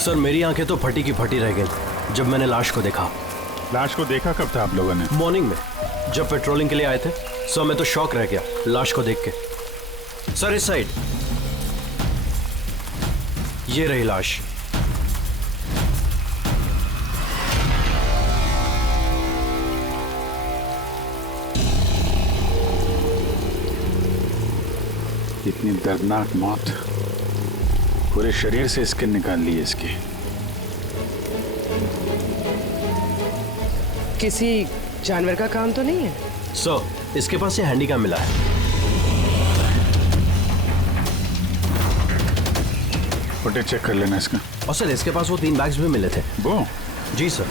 Sir मेरी आंखें तो फटी की फटी रह गई जब मैंने लाश को देखा। लाश को देखा कब था आप लोगों ने? मॉर्निंग में जब पेट्रोलिंग के लिए आए थे। सर मैं तो शॉक रह गया लाश को देख के। सर इस साइड ये रही लाश। इतनी दर्दनाक मौत, पूरे शरीर से स्किन निकाल ली है इसकी। किसी जानवर का काम तो नहीं है? सर इसके पास ये हैंडीकैम मिला है। फुटेज चेक कर लेना इसका। और सर इसके पास वो 3 बैग्स भी मिले थे। वो? जी सर।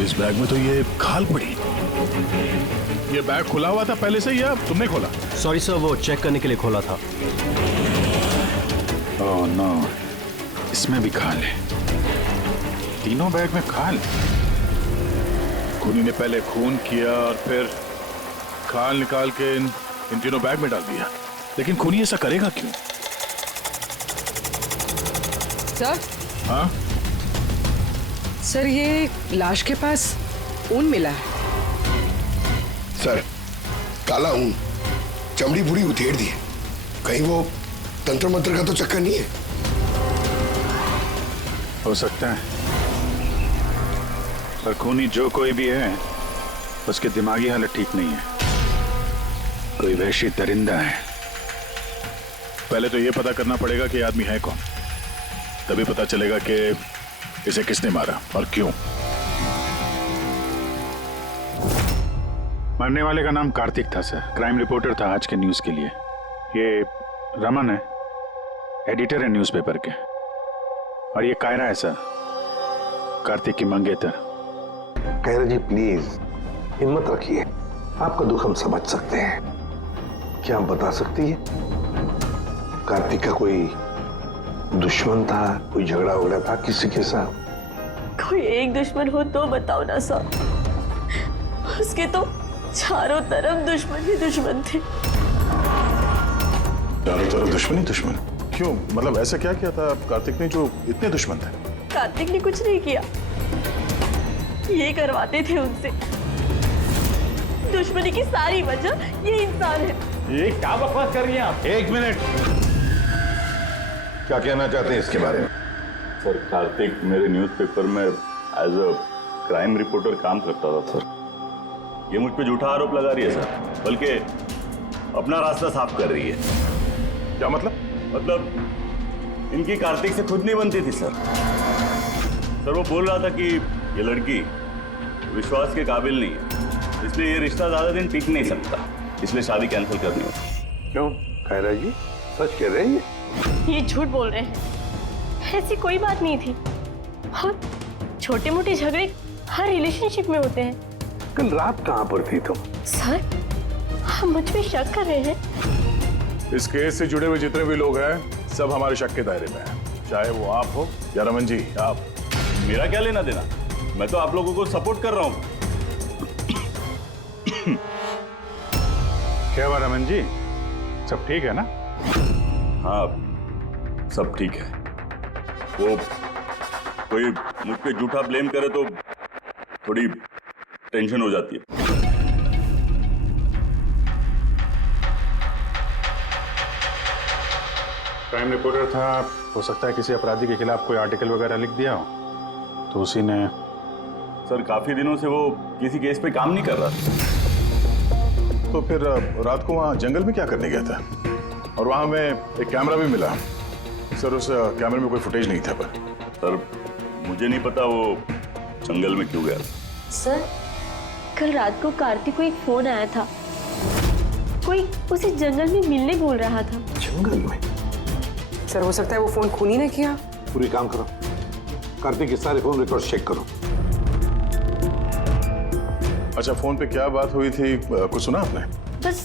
इस बैग में तो ये खाल पड़ी। ये बैग खुला हुआ था पहले से या तुमने खोला? सॉरी सर वो चेक करने के लिए खोला था। ओह नो, इसमें भी खाल है। तीनों बैग में खाल। खूनी ने पहले खून किया और फिर खाल निकाल के इन तीनों बैग में डाल दिया। लेकिन खूनी ऐसा करेगा क्यों? सर? हाँ सर ये लाश के पास ऊन मिला है। सर काला ऊन, चमड़ी पूरी उधेड़ दी है। कहीं वो तंत्र मंत्र का तो चक्कर नहीं है? हो सकता है, पर खूनी जो कोई भी है उसकी दिमागी हालत ठीक नहीं है। कोई वहशी दरिंदा है। पहले तो ये पता करना पड़ेगा कि आदमी है कौन, तभी पता चलेगा कि इसे किसने मारा और क्यों। मरने वाले का नाम कार्तिक था सर। क्राइम रिपोर्टर था आज के न्यूज के लिए। ये रमन है, एडिटर है न्यूज़पेपर के। और ये कायरा है सर, कार्तिक की मंगेतर। कायरा जी प्लीज हिम्मत रखिए, आपका दुख हम समझ सकते हैं। क्या आप बता सकती है कार्तिक का कोई दुश्मन था, कोई झगड़ा वगड़ा था किसी के साथ? कोई एक दुश्मन हो तो बताओ ना सर। उसके तो चारों तरफ दुश्मन ही दुश्मन थे। चारों तरफ दुश्मन ही दुश्मन? क्यों, मतलब ऐसा क्या किया था कार्तिक ने जो इतने दुश्मन थे? कार्तिक ने कुछ नहीं किया, ये करवाते थे उनसे। दुश्मनी की सारी वजह ये इंसान है। ये क्या बकवास कर रही हैं आप? एक मिनट, क्या कहना चाहते हैं इसके बारे में? सर कार्तिक मेरे न्यूज़पेपर में एज अ क्राइम रिपोर्टर काम करता था सर। ये मुझ पे झूठा आरोप लगा रही है सर, बल्कि अपना रास्ता साफ कर रही है। क्या मतलब? मतलब इनकी कार्तिक से खुद नहीं बनती थी सर। सर वो बोल रहा था कि ये लड़की विश्वास के काबिल नहीं है, इसलिए ये रिश्ता ज्यादा दिन टिक नहीं सकता, इसलिए शादी कैंसिल करनी होगी। क्यों कायरा जी सच कह रहे हैं? ये झूठ बोल रहे हैं, ऐसी कोई बात नहीं थी। और छोटे मोटे झगड़े हर रिलेशनशिप में होते हैं। कल रात कहाँ पर थी तुम? सर आप मुझ पे शक कर रहे हैं? इस केस से जुड़े हुए जितने भी लोग हैं सब हमारे शक के दायरे में हैं, चाहे वो आप हो या रमन जी आप। मेरा क्या लेना देना, मैं तो आप लोगों को सपोर्ट कर रहा हूँ। क्या हुआ रमन जी, सब ठीक है ना? हाँ सब ठीक है। वो कोई मुझ पे झूठा ब्लेम करे तो थोड़ी टेंशन हो जाती है। क्राइम रिपोर्टर था, हो सकता है किसी अपराधी के खिलाफ कोई आर्टिकल वगैरह लिख दिया हो, तो उसी ने। सर काफी दिनों से वो किसी केस पे काम नहीं कर रहा था। तो फिर रात को वहाँ जंगल में क्या करने गया था? और वहाँ हमें एक कैमरा भी मिला। सर उस कैमरे में कोई फुटेज नहीं था। पर सर मुझे नहीं पता वो जंगल में क्यों गया। सर कल रात को कार्तिक को एक फोन आया था, कोई उसे जंगल में मिलने बोल रहा था। जंगल में? सर हो सकता है वो फोन खूनी ने किया। पूरी काम करो, कार्तिक के सारे फोन रिकॉर्ड चेक करो। अच्छा फोन पे क्या बात हुई थी, कुछ सुना आपने? बस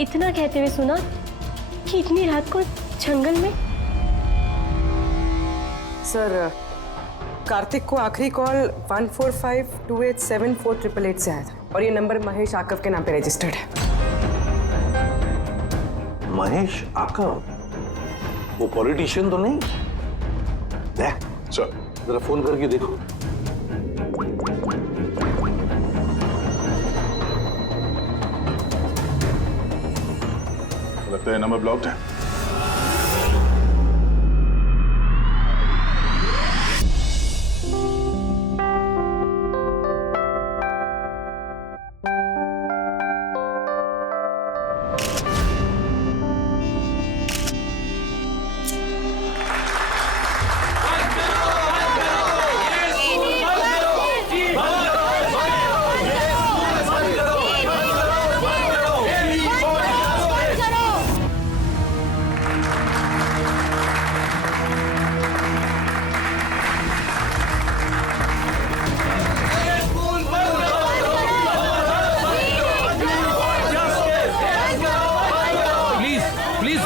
इतना कहते हुए सुना कि इतनी रात को जंगल में। सर कार्तिक को आखिरी कॉल 1452874888 से आया था और ये नंबर महेश आकव के नाम पे रजिस्टर्ड है। महेश आकव, वो पॉलिटिशियन तो नहीं? देख सर जरा फोन करके देखो। लगता है नंबर ब्लॉक्ड है।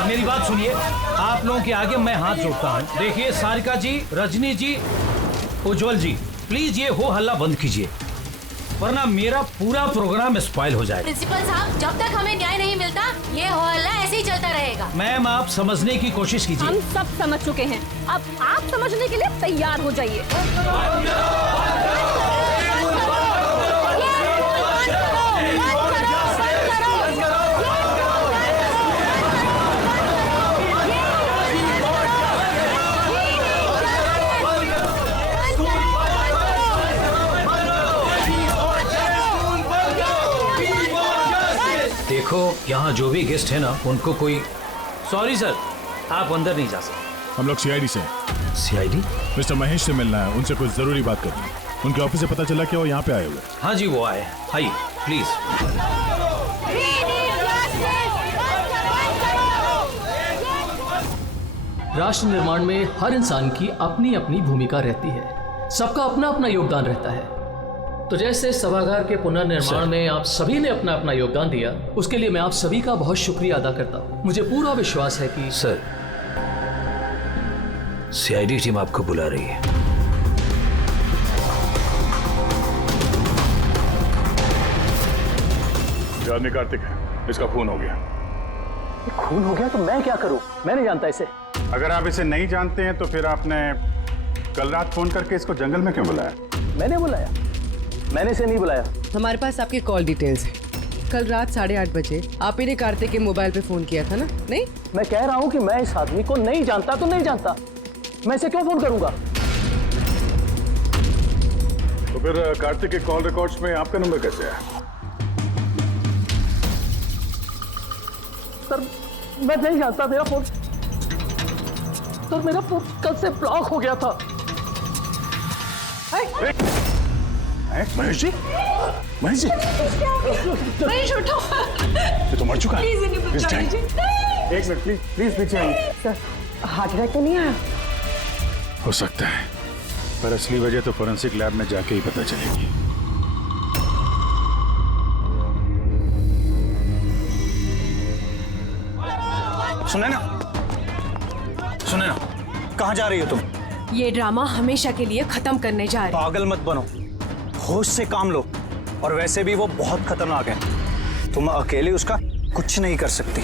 मेरी बात सुनिए, आप लोगों के आगे मैं हाथ जोड़ता हूँ। देखिए सारिका जी, रजनी जी, उज्जवल जी, प्लीज ये हो हल्ला बंद कीजिए, वरना मेरा पूरा प्रोग्राम स्पॉइल हो जाएगा। प्रिंसिपल साहब, जब तक हमें न्याय नहीं मिलता ये हो हल्ला ऐसे ही चलता रहेगा। मैम आप समझने की कोशिश कीजिए। हम सब समझ चुके हैं, अब आप समझने के लिए तैयार हो जाइए। देखो यहाँ जो भी गेस्ट है ना, उनको कोई सॉरी सर, आप अंदर नहीं जा सकते। हम लोग सीआईडी से हैं। सीआईडी? मिस्टर महेश से मिलना है, उनसे कुछ जरूरी बात करनी है। उनके ऑफिस से पता चला कि वो यहाँ पे आए हुए। हाँ जी वो आए, आइए प्लीज। राष्ट्र निर्माण में हर इंसान की अपनी अपनी भूमिका रहती है, सबका अपना अपना योगदान रहता है। तो जैसे सभागार के पुनर्निर्माण में आप सभी ने अपना अपना योगदान दिया, उसके लिए मैं आप सभी का बहुत शुक्रिया अदा करता हूँ। मुझे पूरा विश्वास है कि सर सीआईडी टीम आपको बुला रही है। ये आदमी कार्तिक है, इसका खून हो गया। खून हो गया तो मैं क्या करूँ, मैं नहीं जानता इसे। अगर आप इसे नहीं जानते हैं तो फिर आपने कल रात फोन करके इसको जंगल में क्यों बुलाया? मैंने बुलाया? मैंने इसे नहीं बुलाया। हमारे पास आपकी कॉल डिटेल्स है। कल रात 8:30 बजे आप ही ने कार्तिक के मोबाइल पे फोन किया था ना? नहीं, मैं कह रहा हूँ कि मैं इस आदमी को नहीं जानता तो नहीं जानता, मैं इसे क्यों फोन करूंगा? तो फिर कार्तिक के कॉल रिकॉर्ड्स में आपका नंबर कैसे है? सर मैं नहीं जानता, मेरा फोन कल से ब्लॉक हो गया था। महेश जी, महेश जी, महेश उठो। ये तो मर चुका है। प्लीज इन्हें बचा लीजिए। एक मिनट प्लीज, प्लीज पीछे आइए। सर हार्ट अटैक तो नहीं आया? हो सकता है, पर असली वजह तो फोरेंसिक लैब में जाके ही पता चलेगी। सुने ना, कहाँ जा रही हो तुम? ये ड्रामा हमेशा के लिए खत्म करने जा रहे हैं। पागल मत बनो, होश से काम लो। और वैसे भी वो बहुत खतरनाक है, तुम अकेले उसका कुछ नहीं कर सकती।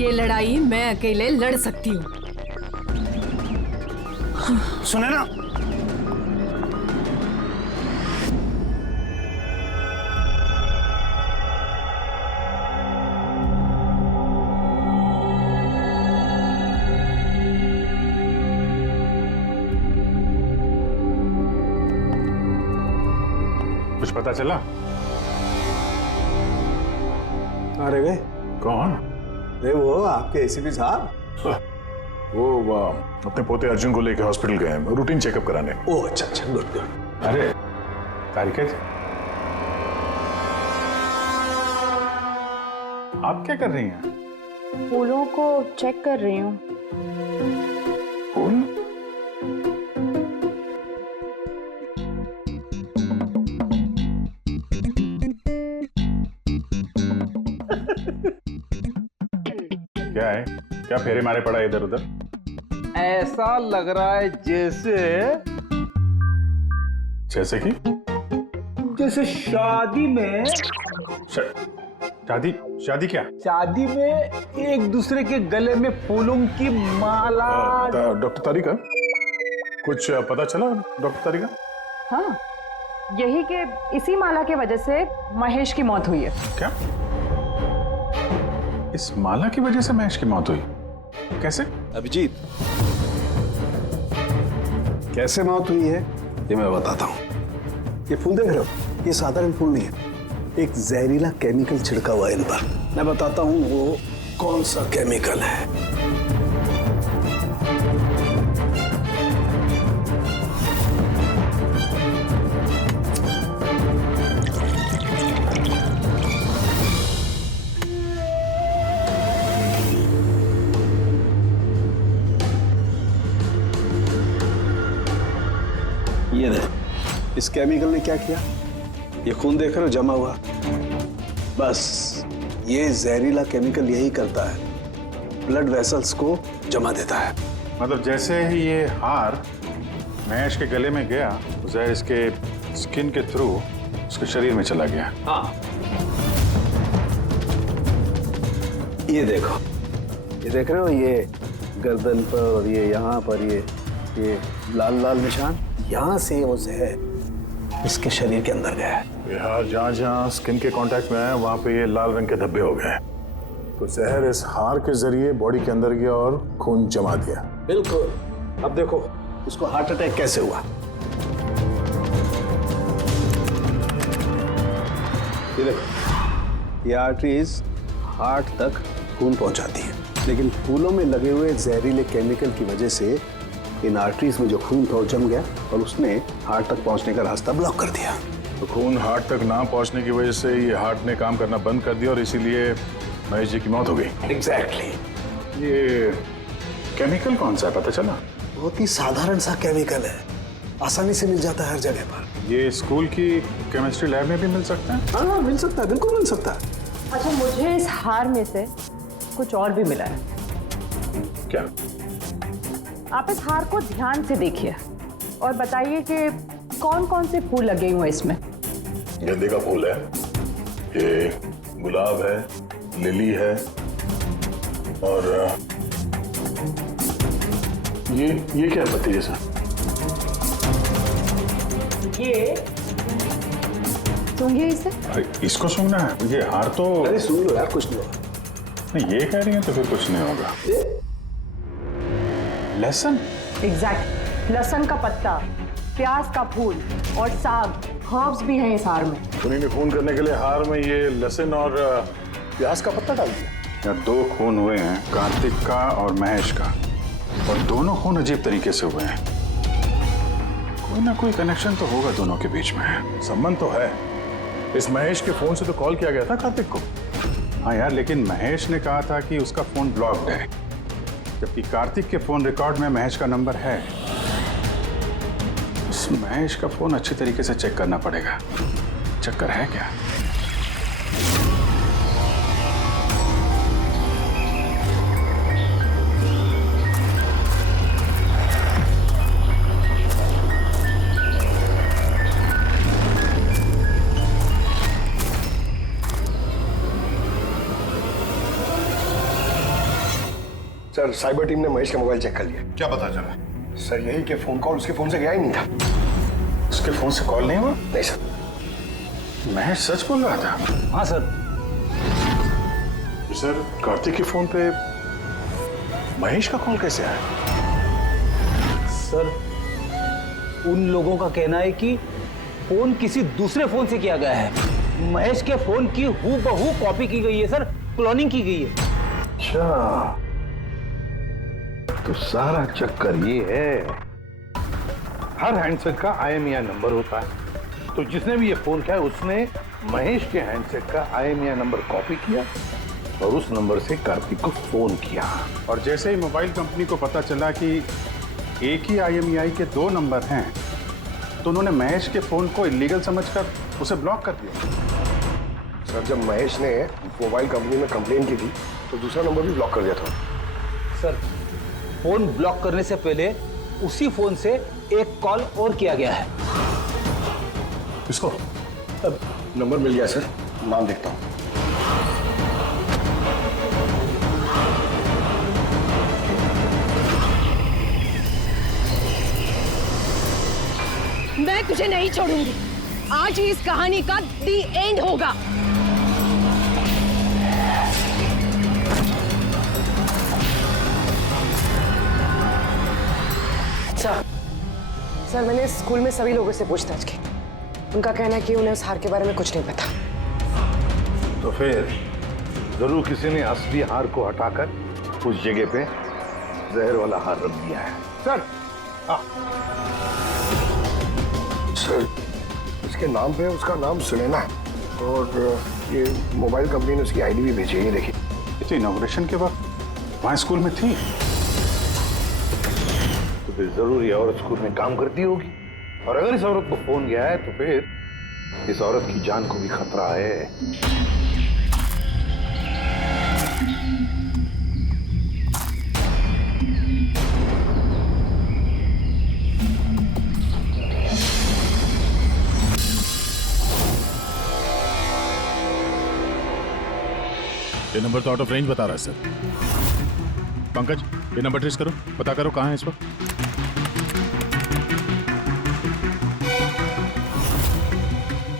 ये लड़ाई मैं अकेले लड़ सकती हूँ। सुने ना, कुछ पता चला? अरे गए कौन? अरे वो आपके एसीपी साहब। वो अपने पोते अर्जुन को लेकर हॉस्पिटल गए हैं, रूटीन चेकअप कराने। ओह अच्छा अच्छा, गुड गुड। अरे तारिका जी, आप क्या कर रही हैं? फूलों को चेक कर रही हूँ। फूल? क्या है? क्या फेरे मारे पड़ा इधर उधर? ऐसा लग रहा है जैसे कि जैसे शादी में शादी क्या? शादी में एक दूसरे के गले में फूलों की माला। डॉक्टर तारिका, कुछ पता चला डॉक्टर तारिका? हाँ, यही कि इसी माला की वजह से महेश की मौत हुई है। क्या? इस माला की वजह से महेश की मौत हुई? कैसे? अभिजीत, कैसे मौत हुई है ये मैं बताता हूँ। ये फूल देख रहे हो? ये साधारण फूल नहीं है, एक जहरीला केमिकल छिड़का हुआ है इन पर। मैं बताता हूँ वो कौन सा केमिकल है। ये देख, इस केमिकल ने क्या किया? ये खून देख रहे हो जमा हुआ? बस ये जहरीला केमिकल यही करता है, ब्लड वेसल्स को जमा देता है। मतलब जैसे ही ये हार महेश के गले में गया, जहर इसके स्किन के थ्रू उसके शरीर में चला गया। हाँ, ये देखो, ये देख रहे हो? ये गर्दन पर और ये यहाँ पर ये लाल लाल निशान, यहाँ से वो जहर इसके शरीर के अंदर गया है। बिहार जहाँ जहाँ स्किन के कांटेक्ट में आया वहाँ पे ये लाल रंग के धब्बे हो गए। तो जहर इस हार के जरिए बॉडी के अंदर गया और खून जमा दिया। बिल्कुल। अब देखो इसको हार्ट अटैक कैसे हुआ। ये देखो, ये आर्टरीज हार्ट तक खून पहुंचाती है, लेकिन फूलों में लगे हुए जहरीले केमिकल की वजह से इन आर्टरीज में जो खून था वो जम गया और उसने हार्ट तक पहुंचने का रास्ता ब्लॉक कर दिया। तो खून हार्ट तक ना पहुंचने की वजह से ये हार्ट ने काम करना बंद कर दिया और इसीलिए महेश जी की मौत हो गई। एग्जैक्टली। ये केमिकल कौन सा है पता चला? बहुत ही साधारण सा केमिकल है, आसानी से मिल जाता है हर जगह पर। ये स्कूल की केमिस्ट्री लैब में भी मिल सकता है? हाँ, मिल सकता है, बिल्कुल मिल सकता है। अच्छा, मुझे इस हार में से कुछ और भी मिला है। क्या? आप इस हार को ध्यान से देखिए और बताइए कि कौन कौन से फूल लगे हुए हैं इसमें। गेंदे का फूल है, ये गुलाब है, लिली है और ये क्या पत्ती जैसा? ये सूंघिए इसे। इसको सूंघना है? ये हार तो अरे सुन लो यार, कुछ नहीं होगा। नहीं, ये कह रही है तो फिर कुछ नहीं होगा। लहसुन? एग्जैक्ट, लहसुन का पत्ता, प्याज का फूल और साग, हर्ब्स भी हैं इस हार में। उन्हीं ने खून करने के लिए हार में ये लहसुन और प्याज का पत्ता डाल दिया। यहाँ दो खून हुए हैं, कार्तिक का और महेश का, और दोनों खून अजीब तरीके से हुए हैं। कोई ना कोई कनेक्शन तो होगा दोनों के बीच में, संबंध तो है। इस महेश के फोन से तो कॉल किया गया था कार्तिक को। हाँ यार, लेकिन महेश ने कहा था कि उसका फोन ब्लॉक्ड है, जबकि कार्तिक के फोन रिकॉर्ड में महेश का नंबर है। इस महेश का फोन अच्छी तरीके से चेक करना पड़ेगा। चक्कर है क्या? सर, साइबर टीम ने महेश का मोबाइल चेक कर लिया। क्या पता चला? सर, यही कि फोन कॉल उसके फोन से गया ही नहीं था। उसके फोन से कॉल नहीं हुआ? नहीं सर। महेश सच बोल रहा था? हाँ सर। सर, कार्तिक के फोन पे महेश का कॉल कैसे आया? सर, उन लोगों का कहना है कि फोन किसी दूसरे फोन से किया गया है। महेश के फोन की हूबहू कॉपी की गई है सर, क्लोनिंग की गई है। अच्छा, तो सारा चक्कर ये है। हर हैंडसेट का IMEI नंबर होता है, तो जिसने भी ये फोन किया उसने महेश के हैंडसेट का IMEI नंबर कॉपी किया और उस नंबर से कार्तिक को फोन किया। और जैसे ही मोबाइल कंपनी को पता चला कि एक ही IMEI के दो नंबर हैं, तो उन्होंने महेश के फोन को इलीगल समझकर उसे ब्लॉक कर दिया। सर, जब महेश ने मोबाइल कंपनी में कंप्लेन की थी तो दूसरा नंबर भी ब्लॉक कर दिया था। सर, फोन ब्लॉक करने से पहले उसी फोन से एक कॉल और किया गया है। किसको? अब नंबर मिल गया सर, नाम देखता हूँ। मैं तुझे नहीं छोड़ूंगी। आज ही इस कहानी का दी एंड होगा। सर, मैंने स्कूल में सभी लोगों से पूछताछ की। उनका कहना है कि उन्हें उस हार के बारे में कुछ नहीं पता। तो फिर जरूर किसी ने असली हार को हटाकर उस जगह पे जहर वाला हार रख दिया है। सर, सर, इसके नाम पे उसका नाम सुनैना है और ये मोबाइल कंपनी ने उसकी आईडी भी भेजी है, ये देखिए। ये तो इनॉग्रेशन के वक्त वहाँ स्कूल में थी। तो फिर जरूर ये औरत स्कूल में काम करती होगी, और अगर इस औरत को फोन गया है तो फिर इस औरत की जान को भी खतरा है। ये नंबर तो आउट ऑफ रेंज बता रहा है सर। पंकज, ये नंबर ट्रेस करो, पता करो कहाँ है इस वक्त।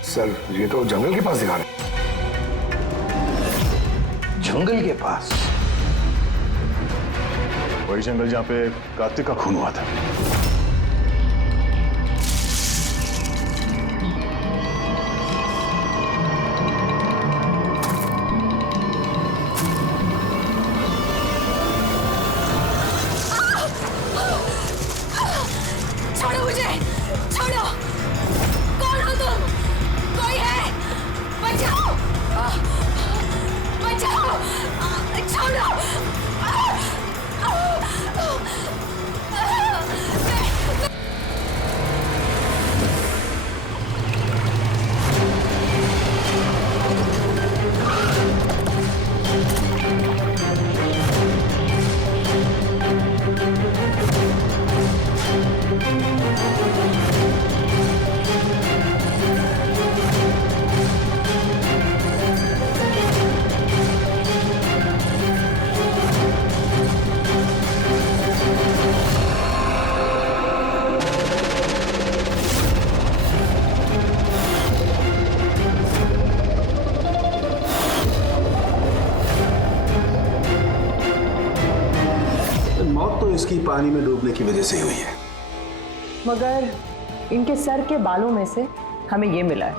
सर, ये तो जंगल के पास दिखा रहे। जंगल के पास? वही जंगल जहाँ पे कार्तिक का खून हुआ था। छोड़ो मुझे, छोड़ो। कौन हो तुम? कोई है? बचाओ, बचाओ, छोड़ो। मौत तो इसकी पानी में डूबने की वजह से ही हुई है। मगर इनके सर के बालों में से हमें ये मिला है,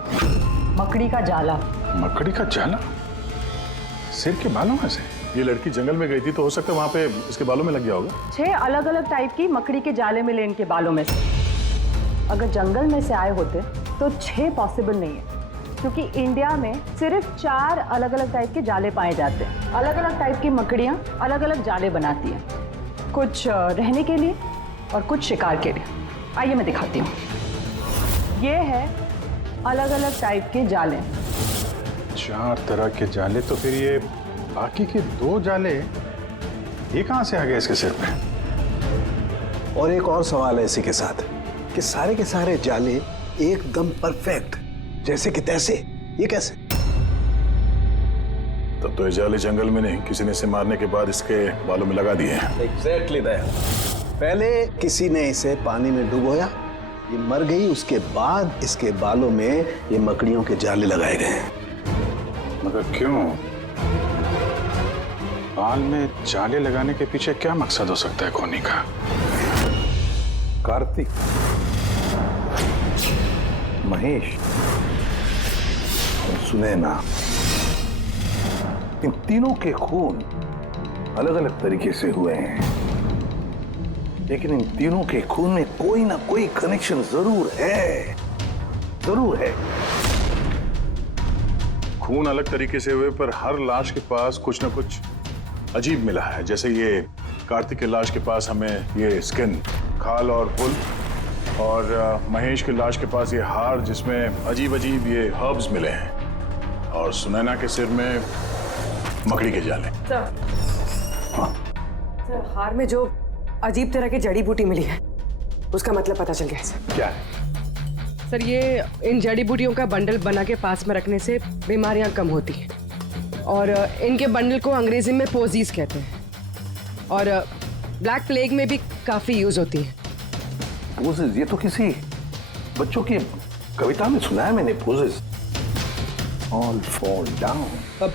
मकड़ी का जाला। मकड़ी का जाला? सिर के बालों में से? ये लड़की जंगल में गई थी तो हो सकता है वहाँ पे इसके बालों में लग गया होगा। 6 अलग अलग टाइप की मकड़ी के जाले मिले इनके बालों में से। अगर जंगल में से आए होते तो 6 पॉसिबल नहीं है, क्योंकि इंडिया में सिर्फ 4 अलग अलग टाइप के जाले पाए जाते हैं। अलग अलग टाइप की मकड़ियाँ अलग अलग जाले बनाती हैं, कुछ रहने के लिए और कुछ शिकार के लिए। आइए मैं दिखाती हूँ। ये है अलग अलग टाइप के जाले। 4 तरह के जाले? तो फिर ये बाकी के 2 जाले ये कहाँ से आ गए इसके सिर पे? और एक और सवाल है इसी के साथ कि सारे के सारे जाले एकदम परफेक्ट, जैसे कि तैसे, ये कैसे? तब तो ये जाले जंगल में नहीं, किसी ने इसे मारने के बाद इसके बालों में लगा दिए हैं। Exactly that. पहले किसी ने इसे पानी में डुबोया, ये मर गई, उसके बाद इसके बालों में ये मकड़ियों के जाले लगाए गए हैं। मगर क्यों? बाल में जाले लगाने के पीछे क्या मकसद हो सकता है खोनी का? कार्तिक, महेश और सुनैना, इन तीनों के खून अलग अलग तरीके से हुए हैं, लेकिन इन तीनों के खून में कोई ना कोई कनेक्शन जरूर है, जरूर है। खून अलग तरीके से हुए पर हर लाश के पास कुछ ना कुछ अजीब मिला है। जैसे ये कार्तिक के लाश के पास हमें ये स्किन, खाल और पुल, और महेश की लाश के पास ये हार जिसमें अजीब अजीब ये हर्ब्स मिले हैं, और सुनैना के सिर में मकड़ी के जाले। सर हार में जो अजीब तरह की जड़ी बूटी मिली है उसका मतलब पता चल गया है सर। क्या है? सर ये इन जड़ी बूटियों का बंडल बना के पास में रखने से बीमारियां कम होती हैं और इनके बंडल को अंग्रेजी में पोजीज कहते हैं और ब्लैक प्लेग में भी काफी यूज होती है। पोजेस? ये तो किसी बच्चों की कविता में सुना है मैंने। Posies all fall down. अब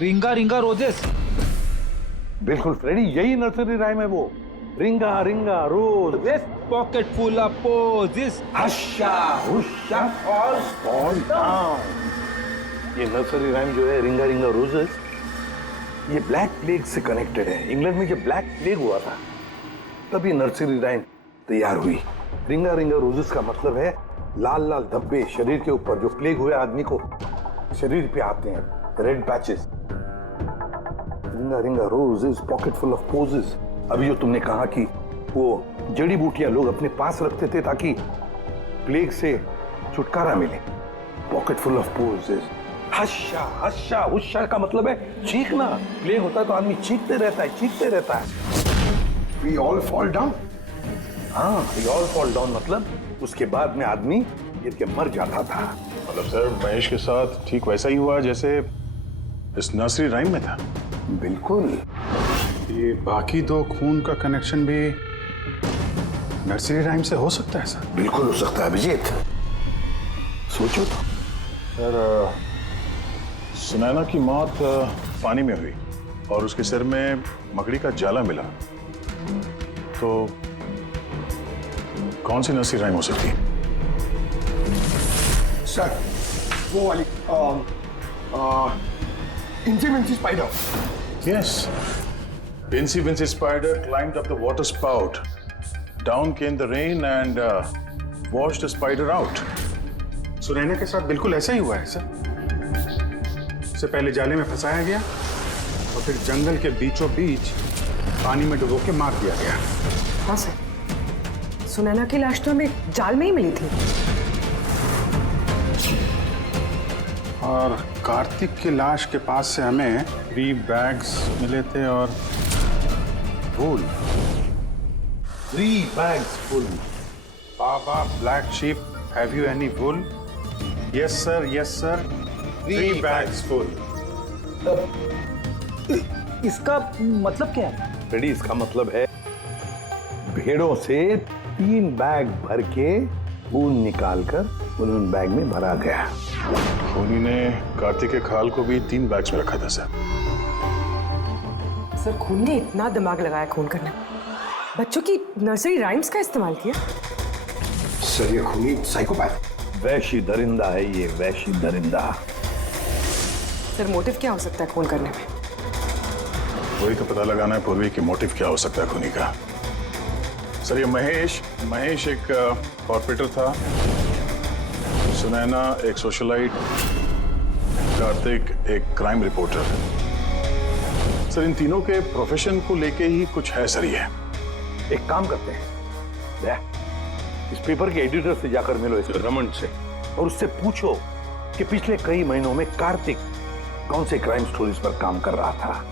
रिंगा रिंगा रोजेस। बिल्कुल फ्रेडी, यही नर्सरी राइम है वो। Ringa ringa rose, pocket full of posies, husha husha all fall down. ये नर्सरी राइम जो है रिंगा रिंगा रोजेस, ये ब्लैक प्लेग से कनेक्टेड है। इंग्लैंड में जब ब्लैक प्लेग हुआ था तब ये नर्सरी राइम तैयार हुई। रिंगा रिंगा रोजेस का मतलब है लाल लाल धब्बे शरीर के ऊपर जो प्लेग हुए आदमी को शरीर पे आते हैं, रेड पैचेस। रिंगा रिंगा roses, pocket full of posies. अभी जो तुमने कहा कि वो जड़ी बूटियां लोग अपने पास रखते थे ताकि प्लेग से छुटकारा मिले। Pocket full of posies. Husha husha husha का मतलब है चीखना। प्लेग होता है तो आदमी चीखते रहता है, चीखते रहता है। We all fall down. हाँ, वी ऑल फॉल डाउन मतलब उसके बाद में आदमी गिर के मर जाता था। मतलब सर महेश के साथ ठीक वैसा ही हुआ जैसे इस नर्सरी राइम में था। बिल्कुल। ये बाकी दो खून का कनेक्शन भी नर्सरी राइम से हो सकता है सर? बिल्कुल हो सकता है अभिजीत, सोचो तो। सर सुनैना की मौत पानी में हुई और उसके सिर में मकड़ी का जाला मिला, तो कौन सी नर्सरी राइम हो सकती है? सर वो वाली इंची Vinci spider. Yes. Incy Wincy Spider climbed up the water spout. Down came the rain and washed the spider out. Sunaina के साथ बिल्कुल ऐसा ही हुआ है सर। उससे पहले जाले में फंसाया गया और फिर जंगल के बीचों बीच पानी में डुबो के मार दिया गया। हाँ सर, सुनैना की लाश तो हमें जाल में ही मिली थी। और कार्तिक की लाश के पास से हमें 3 बैग्स मिले थे और फूल। 3 bags full. Baa baa black sheep, have you any wool? Yes sir, yes sir. 3 bags full. इसका मतलब क्या है? रेडी, इसका मतलब है भेड़ों से 3 बैग भर के खून निकालकर उन बैग में भरा गया। खूनी ने कार्तिक के खाल को भी 3 बैग्स में रखा था सर। सर खून ने इतना दिमाग लगाया खून करने में, बच्चों की नर्सरी राइम्स का इस्तेमाल किया। सर ये खूनी साइकोपैथ, वैशी दरिंदा है ये, वैशी दरिंदा। सर मोटिव क्या हो सकता है खून करने में? वही तो पता लगाना है पूर्वी कि मोटिव क्या हो सकता है खूनी का। सर ये महेश एक कॉर्पोरेटर था, सुनैना एक सोशलाइट, कार्तिक एक क्राइम रिपोर्टर। सर इन तीनों के प्रोफेशन को लेके ही कुछ है सर। ये एक काम करते हैं, इस पेपर के एडिटर से जाकर मिलो, इस रमन से, और उससे पूछो कि पिछले कई महीनों में कार्तिक कौन से क्राइम स्टोरीज पर काम कर रहा था।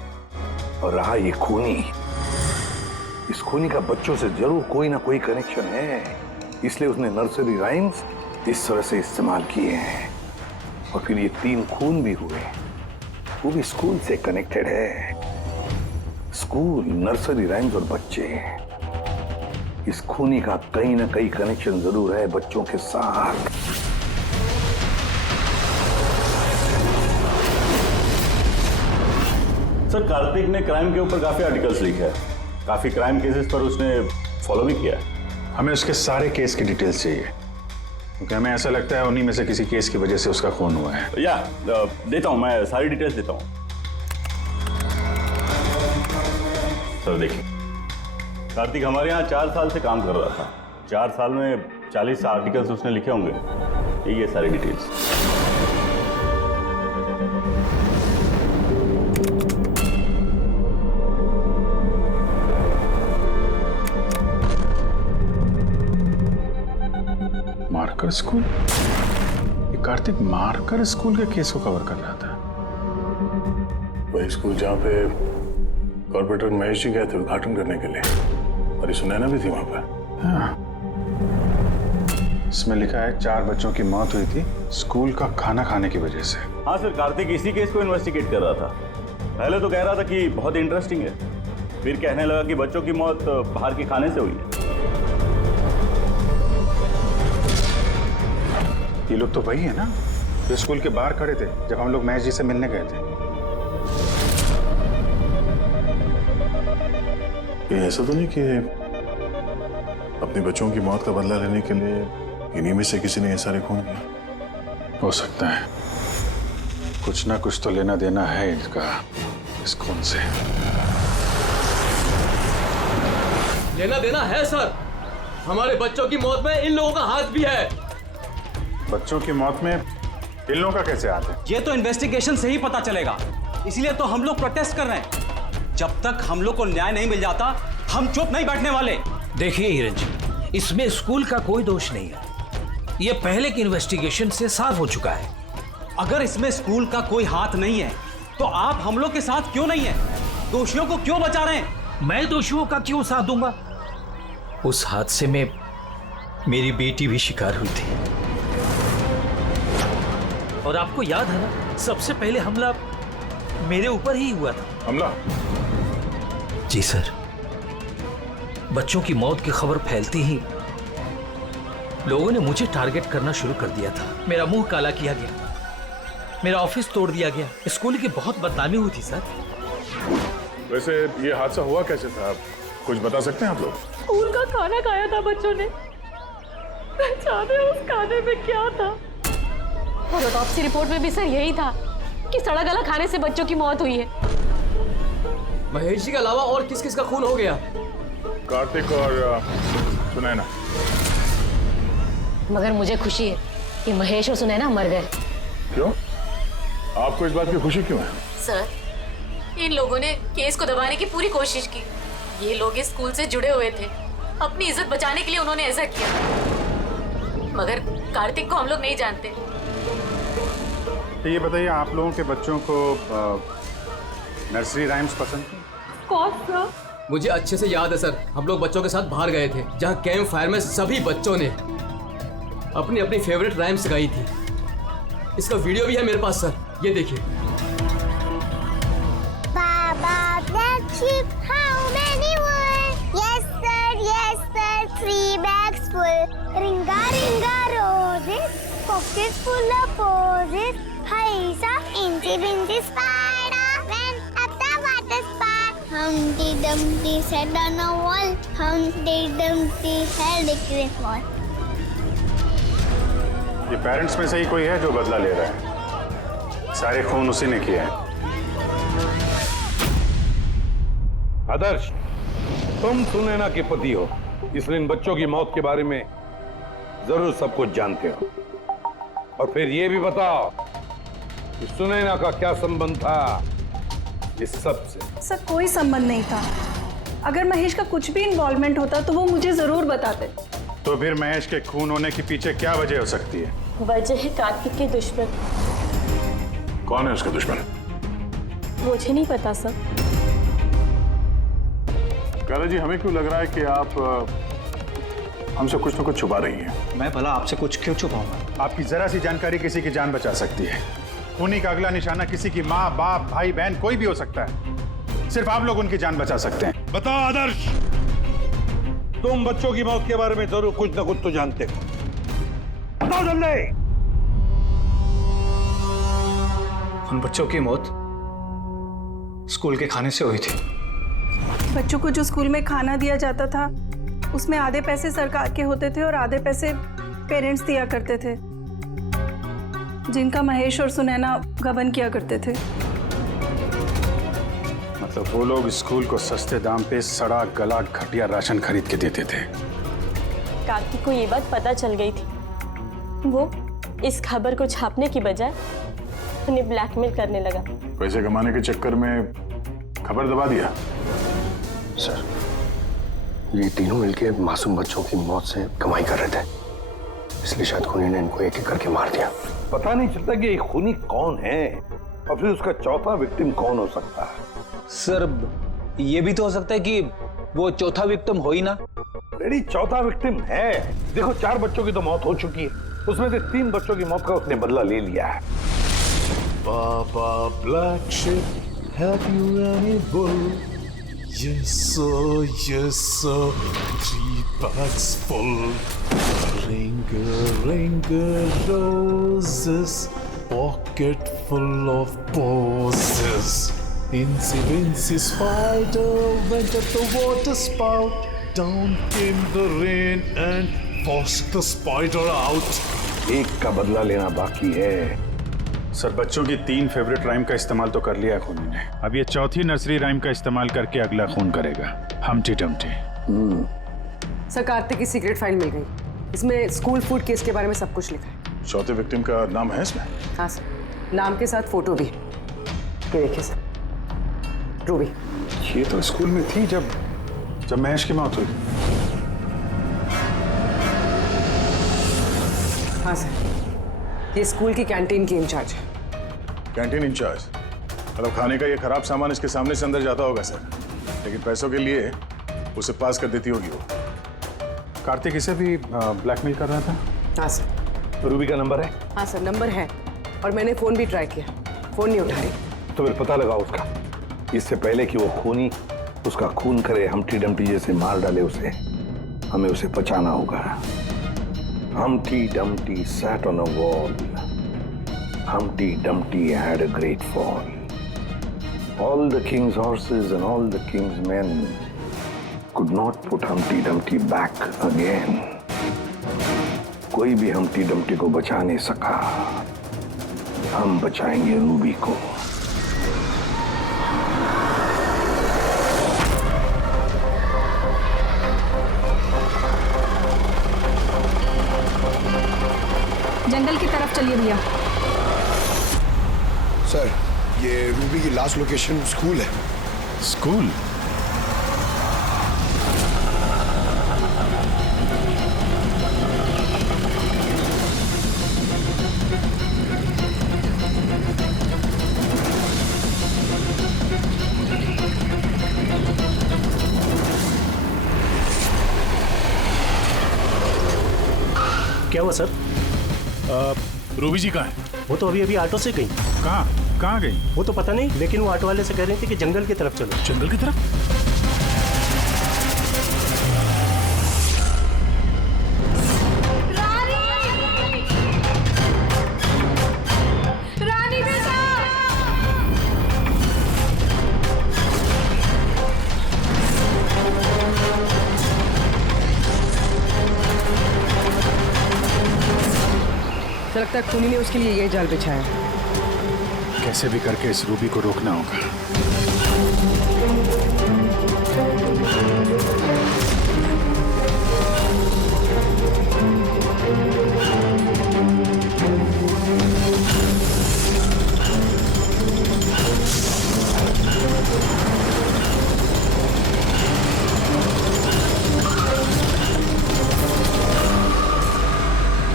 और रहा ये खूनी, इस खूनी का बच्चों से जरूर कोई ना कोई कनेक्शन है, इसलिए उसने नर्सरी राइम्स इस तरह से इस्तेमाल किए हैं। और फिर ये 3 खून भी हुए, वो भी स्कूल से कनेक्टेड है। स्कूल, नर्सरी राइम्स और बच्चे, इस खूनी का कहीं ना कहीं कनेक्शन जरूर है बच्चों के साथ। सर कार्तिक ने क्राइम के ऊपर काफी आर्टिकल्स लिखे हैं, काफी क्राइम केसेस पर उसने फॉलो भी किया है। हमें उसके सारे केस की डिटेल्स चाहिए, क्योंकि हमें ऐसा लगता है उन्हीं में से किसी केस की वजह से उसका खून हुआ है। या देता हूं, मैं सारी डिटेल्स देता हूं। सर देखिए, कार्तिक हमारे यहाँ 4 साल से काम कर रहा था। 4 साल में 40 आर्टिकल्स उसने लिखे होंगे। ये सारी डिटेल्स। Marker school? ये कार्तिक मार्कर स्कूल के केस को कवर कर रहा था। वही स्कूल जहाँ पे कॉर्पोरेटर महेश जी गए थे उद्घाटन करने के लिए, और ये सुनैना भी थी वहां पर। हाँ। इसमें लिखा है 4 बच्चों की मौत हुई थी स्कूल का खाना खाने की वजह से। हाँ सर, कार्तिक इसी केस को इन्वेस्टिगेट कर रहा था। पहले तो कह रहा था कि बहुत इंटरेस्टिंग है, फिर कहने लगा कि बच्चों की मौत बाहर के खाने से हुई है। ये लोग तो वही है ना जो स्कूल के बाहर खड़े थे जब हम लोग महेश जी से मिलने गए थे। ये ऐसा तो नहीं कि अपने बच्चों की मौत का बदला लेने के लिए इन्हीं में से किसी ने ये सारे खून किए? हो सकता है, कुछ ना कुछ तो लेना देना है इनका इस खून से। लेना देना है सर। हमारे बच्चों की मौत में इन लोगों का हाथ भी है। बच्चों की मौत में इन लोगों का कैसे हाथ है? ये तो इन्वेस्टिगेशन से ही पता चलेगा, इसलिए तो हम लोग प्रोटेस्ट कर रहे हैं। जब तक हम लोग को न्याय नहीं मिल जाता हम चुप नहीं बैठने वाले। देखिए हिरन जी, इसमें स्कूल का कोई दोष नहीं है, ये पहले की इन्वेस्टिगेशन से साफ हो चुका है। अगर इसमें स्कूल का कोई हाथ नहीं है तो आप हम लोग के साथ क्यों नहीं है? दोषियों को क्यों बचा रहे हैं? मैं दोषियों का क्यों साथ दूंगा? उस हादसे में मेरी बेटी भी शिकार हुई थी, और आपको याद है ना, सबसे पहले हमला मेरे ऊपर ही हुआ था। हमला? जी सर। बच्चों की मौत की खबर फैलती ही लोगों ने मुझे टारगेट करना शुरू कर दिया था। मेरा मुंह काला किया गया, मेरा ऑफिस तोड़ दिया गया, स्कूल की बहुत बदनामी हुई थी सर। वैसे ये हादसा हुआ कैसे था, आप कुछ बता सकते हैं आप लोग? स्कूल का खाना खाया था बच्चों ने, जाने उस खाने में क्या था। और ऑटोप्सी रिपोर्ट में भी सर यही था कि सड़ा गला खाने से बच्चों की मौत हुई है। महेश जी के अलावा और किस किस का खून हो गया? कार्तिक और सुनैना। मगर मुझे खुशी है कि महेश और सुनैना मर गए। क्यों? आपको इस बात की खुशी क्यों है? सर, इन लोगों ने केस को दबाने की पूरी कोशिश की। ये लोग इस स्कूल से जुड़े हुए थे, अपनी इज्जत बचाने के लिए उन्होंने ऐसा किया। मगर कार्तिक को हम लोग नहीं जानते। तो ये बताइए, आप लोगों के बच्चों को नर्सरी राइम्स पसंद है? कौन सा? मुझे अच्छे से याद है सर, हम लोग बच्चों के साथ बाहर गए थे जहाँ कैंप फायर में सभी बच्चों ने अपनी अपनी फेवरेट राइम्स गाई थी। इसका वीडियो भी है मेरे पास सर, ये देखिए। Baba, black sheep, how many were? Yes sir, 3 bags full. Ringa, ringa, roses, pockets full of posies. Haisa, incy, bincy, spider, went up the water spout. Humpty Dumpty sat on a wall. Humpty Dumpty held a great wall. ये parents में से ही कोई है जो बदला ले रहा है? सारे खून उसी ने किए हैं। आदर्श, तुम सुनैना के पति हो, इसलिए इन बच्चों की मौत के बारे में जरूर सब कुछ जानते हो। और फिर ये भी बताओ कि सुनैना का क्या संबंध था इस सब से? सर, कोई संबंध नहीं था। अगर महेश का कुछ भी इन्वॉल्वमेंट होता तो वो मुझे जरूर बताते। तो फिर महेश के खून होने के पीछे क्या वजह हो सकती है? वजह है कार्तिक के दुश्मन। कौन है उसका दुश्मन? मुझे नहीं पता सर। काला जी, हमें क्यों लग रहा है कि आप हमसे कुछ न कुछ छुपा रही हैं? मैं भला आपसे कुछ क्यों छुपाऊंगा? आपकी जरा सी जानकारी किसी की जान बचा सकती है। खूनी का अगला निशाना किसी की माँ, बाप, भाई, बहन कोई भी हो सकता है। सिर्फ आप लोग उनकी जान बचा सकते हैं। बताओ आदर्श, तुम बच्चों की मौत के बारे में जरूर कुछ न कुछ तो जानते हो। बताओ जल्दी। उन बच्चों की मौत स्कूल के खाने से हुई थी। बच्चों को जो स्कूल में खाना दिया जाता था उसमें आधे पैसे सरकार के होते थे और आधे पैसे पेरेंट्स दिया करते थे, जिनका महेश और सुनैना गबन किया करते थे। मतलब वो लोग स्कूल को सस्ते दाम पे सड़ा गला घटिया राशन खरीद के देते थे। कार्तिक को ये बात पता चल गई थी। वो इस खबर को छापने की बजाय उन्हें ब्लैकमेल करने लगा। पैसे कमाने के चक्कर में खबर दबा दिया। सर, ये तीनों मिलके मासूम बच्चों की मौत से कमाई कर रहे थे, इसलिए शायद खूनी ने इनको एक एक करके मार दिया। पता नहीं चलता कि ये खूनी कौन है और फिर उसका चौथा विक्टिम कौन हो सकता है? सर ये भी तो हो सकता है कि वो चौथा विक्टिम हो ही ना। रेडी, चौथा विक्टिम है। देखो 4 बच्चों की तो मौत हो चुकी है, उसमें से 3 बच्चों की मौत का उसने बदला ले लिया है। Baba Black Sheep, have you any wool? Yes sir, yes sir, 3 bags full. Ring roses, pocket full of posies. Incy spider went at the water spout. Down came the rain and forced the spider out. एक का बदला लेना बाकी है। Sir, बच्चों की 3 favourite rhyme का इस्तेमाल तो कर लिया है खूनी ने। अब ये चौथी नर्सरी राइम का इस्तेमाल करके अगला खून करेगा, हमटी डमटी। सर, कार्तिक की सीक्रेट फाइल मिल गई। इसमें स्कूल फूड केस के बारे में सब कुछ लिखा है। चौथे विक्टिम का नाम है इसमें? हाँ सर, नाम के साथ फोटो भी है। ये देखिए सर, रूबी। ये तो स्कूल में थी जब महेश की मौत हुई। हाँ सर, ये स्कूल की कैंटीन की इंचार्ज है। Canteen incharge? मतलब खाने का ये खराब सामान इसके सामने से अंदर जाता होगा सर, लेकिन पैसों के लिए उसे पास कर देती होगी वो। कार्तिक इसे भी ब्लैकमेल कर रहा था? हाँ सर। रूबी का नंबर है? हाँ सर, नंबर है और मैंने फोन भी ट्राई किया, फोन नहीं उठा रही। तो फिर पता लगाओ उसका, इससे पहले कि वो खूनी उसका खून करे, हमटी डमटी जैसे मार डाले उसे। हमें उसे बचाना होगा। Humpty Dumpty sat on a wall. Humpty Dumpty had a great fall. All the king's horses and all the king's men could not put Humpty Dumpty back again. कोई भी Humpty Dumpty को बचा नहीं सका। हम बचाएंगे रूबी को। जंगल की तरफ चलिए भैया। सर, ये रूबी की लास्ट लोकेशन स्कूल है। स्कूल? क्या हुआ सर? रूबी जी कहाँ है? वो तो अभी ऑटो से गई। कहाँ गई? वो तो पता नहीं, लेकिन वो ऑटो वाले से कह रही थी कि जंगल की तरफ चलो। जंगल की तरफ? रानी बेटा! तो लगता है खूनी ने उसके लिए ये जाल बिछाया। कैसे भी करके इस रूबी को रोकना होगा।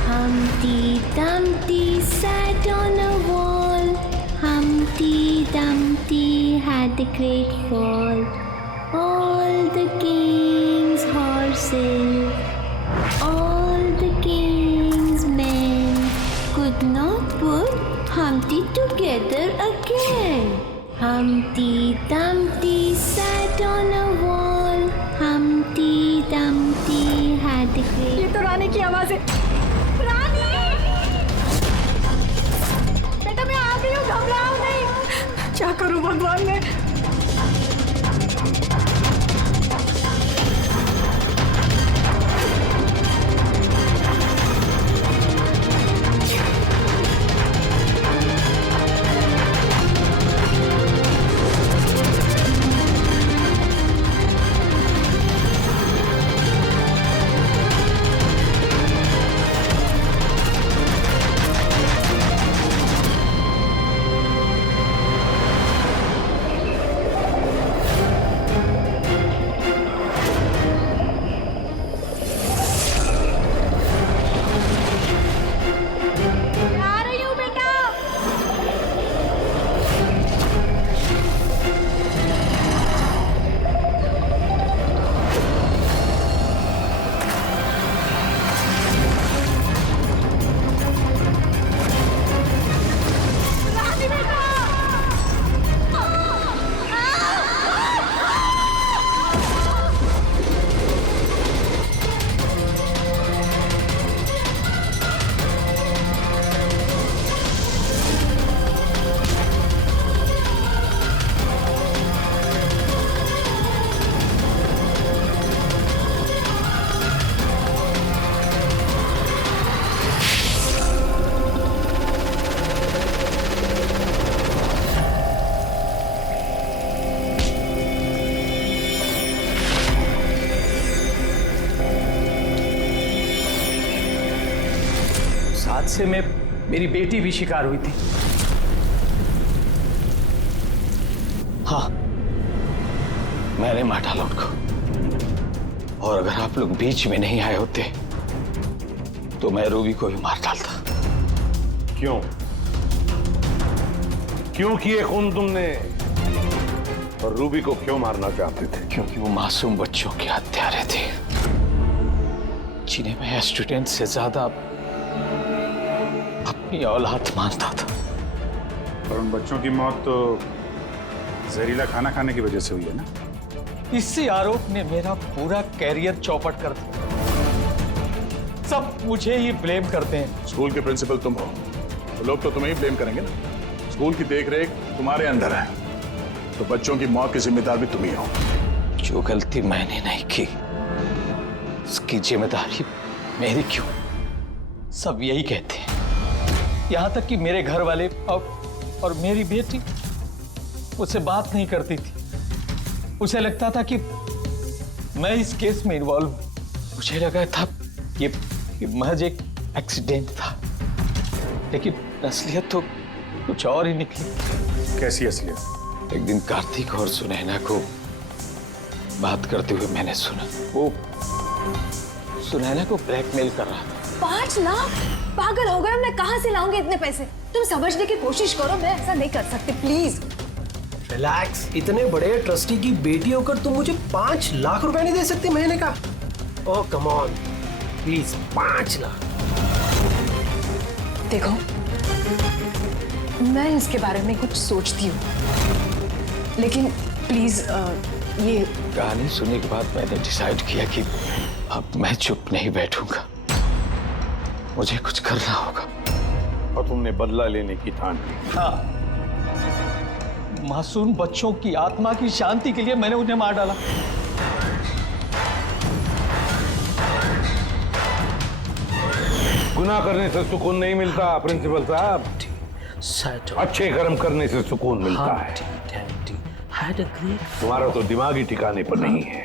Humpty Dumpty sat on a wall. Humpty Dumpty had a great fall. All the king's horses, all the king's men could not put Humpty together again. Humpty Dumpty sat on a wall. Humpty Dumpty had a great. ये तो रानी की आवाज है। रानी! बेटा मैं आ गई हूँ, घबराओ नहीं। क्या करूँ भगवान मैं? हादसे में मेरी बेटी भी शिकार हुई थी। हाँ, मैंने मार डाला उनको। और अगर आप लोग बीच में नहीं आए होते तो मैं रूबी को भी मार डालता। क्यों क्यों किए खून तुमने? और रूबी को क्यों मारना चाहते थे? क्योंकि वो मासूम बच्चों के हत्यारे थे, जिन्हें मैं स्टूडेंट से ज्यादा अपनी औलाद मानता था। और उन बच्चों की मौत तो जहरीला खाना खाने की वजह से हुई है ना? इसी आरोप ने मेरा पूरा कैरियर चौपट कर दिया। सब मुझे ही ब्लेम करते हैं। स्कूल के प्रिंसिपल तुम हो तो लोग तो तुम्हें ही ब्लेम करेंगे ना। स्कूल की देखरेख तुम्हारे अंदर है तो बच्चों की मौत की जिम्मेदार भी तुम ही हो। जो गलती मैंने नहीं की उसकी जिम्मेदारी मेरी क्यों? सब यही कहते हैं। यहां तक कि मेरे घर वाले और मेरी बेटी मुझसे बात नहीं करती थी। उसे लगता था कि मैं इस केस में इन्वॉल्व हूं। मुझे लगा था ये महज एक एक्सीडेंट था, लेकिन असलियत तो कुछ और ही निकली। कैसी असलियत? एक दिन कार्तिक और सुनैना को बात करते हुए मैंने सुना। वो सुनैना को ब्लैकमेल कर रहा था। 5 लाख? पागल हो गए, मैं कहां से लाऊंगी इतने पैसे? तुम समझने की कोशिश करो, मैं ऐसा नहीं कर सकती, प्लीज। रिलैक्स। इतने बड़े ट्रस्टी की बेटी होकर तुम मुझे 5 लाख रुपए नहीं दे सकती महीने का? ओह कम ऑन प्लीज, 5 लाख। देखो, मैं इसके बारे में कुछ सोचती हूँ, लेकिन प्लीज ये कहानी सुनने के बाद मैंने डिसाइड किया कि अब मैं चुप नहीं बैठूंगा, मुझे कुछ करना होगा। और तुमने बदला लेने की ठान ली? हाँ, मासूम बच्चों की आत्मा की शांति के लिए मैंने उन्हें मार डाला। गुनाह करने से सुकून नहीं मिलता प्रिंसिपल साहब, अच्छे कर्म करने से सुकून मिलता है। तुम्हारा तो दिमागी ठिकाने पर नहीं है,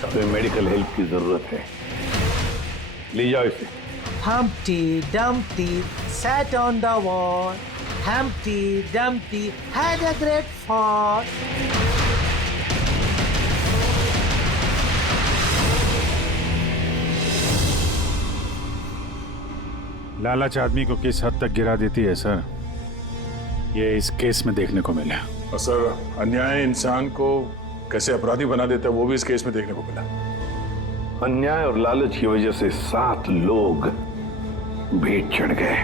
तुम्हें मेडिकल हेल्प की जरूरत है। ले जाओ इसे। Humpty Dumpty sat on the wall. Humpty Dumpty had a great fall. लालच आदमी को किस हद तक गिरा देती है सर, ये इस केस में देखने को मिला। और सर, अन्याय इंसान को कैसे अपराधी बना देता है वो भी इस केस में देखने को मिला। अन्याय और लालच की वजह से 7 लोग भेंट चढ़ गए।